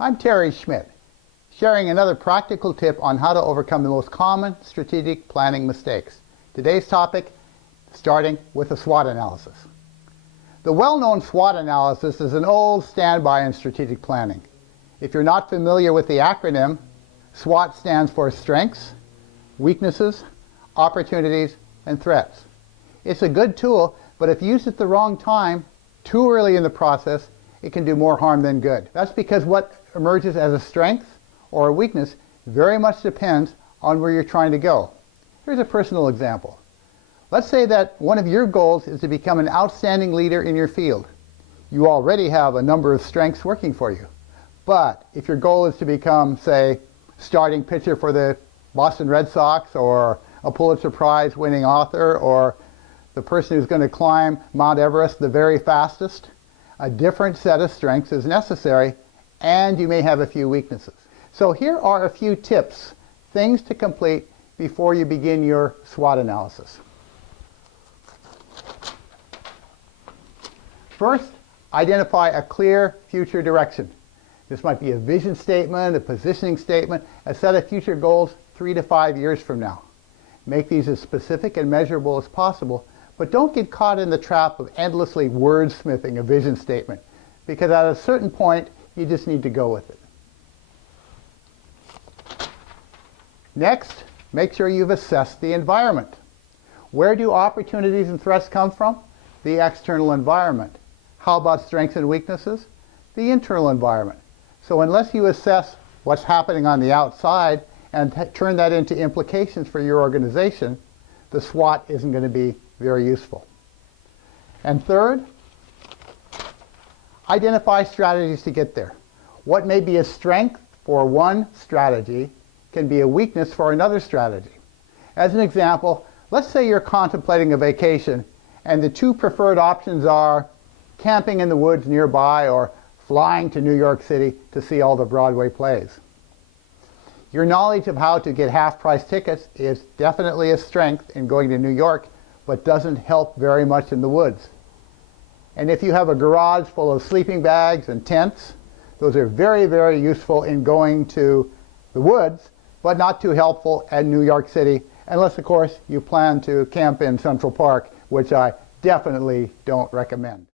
I'm Terry Schmidt, sharing another practical tip on how to overcome the most common strategic planning mistakes. Today's topic, starting with a SWOT analysis. The well-known SWOT analysis is an old standby in strategic planning. If you're not familiar with the acronym, SWOT stands for strengths, weaknesses, opportunities, and threats. It's a good tool, but if used at the wrong time, too early in the process, it can do more harm than good. That's because what emerges as a strength or a weakness very much depends on where you're trying to go. Here's a personal example. Let's say that one of your goals is to become an outstanding leader in your field. You already have a number of strengths working for you. But if your goal is to become, say, starting pitcher for the Boston Red Sox, or a Pulitzer Prize winning author, or the person who's going to climb Mount Everest the very fastest, a different set of strengths is necessary, and you may have a few weaknesses. So here are a few tips, things to complete before you begin your SWOT analysis. First, identify a clear future direction. This might be a vision statement, a positioning statement, a set of future goals 3 to 5 years from now. Make these as specific and measurable as possible, but don't get caught in the trap of endlessly wordsmithing a vision statement, because at a certain point, you just need to go with it. Next, make sure you've assessed the environment. Where do opportunities and threats come from? The external environment. How about strengths and weaknesses? The internal environment. So unless you assess what's happening on the outside and turn that into implications for your organization, the SWOT isn't going to be very useful. And third, identify strategies to get there. What may be a strength for one strategy can be a weakness for another strategy. As an example, let's say you're contemplating a vacation and the two preferred options are camping in the woods nearby or flying to New York City to see all the Broadway plays. Your knowledge of how to get half-price tickets is definitely a strength in going to New York, but doesn't help very much in the woods. And if you have a garage full of sleeping bags and tents, those are very, very useful in going to the woods, but not too helpful at New York City, unless, of course, you plan to camp in Central Park, which I definitely don't recommend.